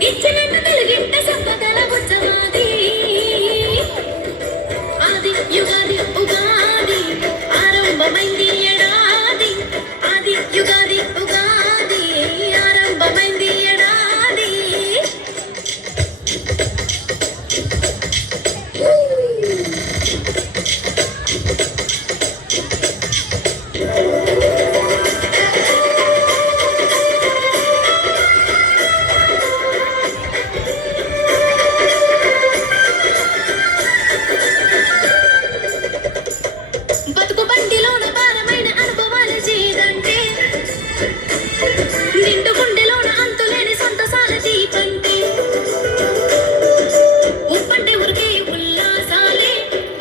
ఇచ్చినట్టు తెలుగింట సంపదల ఉత్సవాది ఆది యుగాది ఉగాది ఆరంభమైంది ఏడాది ఆది యుగాది ఉగాది ఆరంభమైంది ఏడాది బతుకు బండిలోన భారమైన అనుభవాలు చేదంటే నిండు గుండెలోన అంతులేని సంతోషాల దీపంటే ఉప్పంటే ఉరికే ఉల్లాసాలే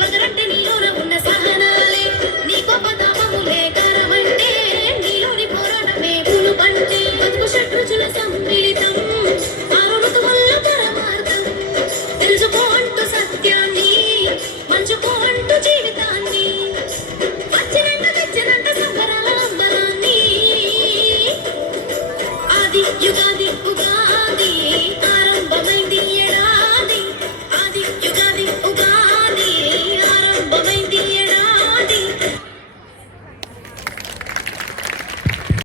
వదరంటే నీలోన ఉన్న సహనాలే నీ గొప్ప తాపములే గరమంటే నీలోని పోరాటమే పులు పంటే బతుకు షడ్రుచుల సమ్మిళితం ఆరు ఋతువుల్లో పరమార్థం తెలుసుకో అంటూ సత్యాన్ని మంచుకో అంటూ జీవితాన్ని వచ్చినంత తెచ్చినంత సంబరాల అంబరాన్ని ఆది యుగాది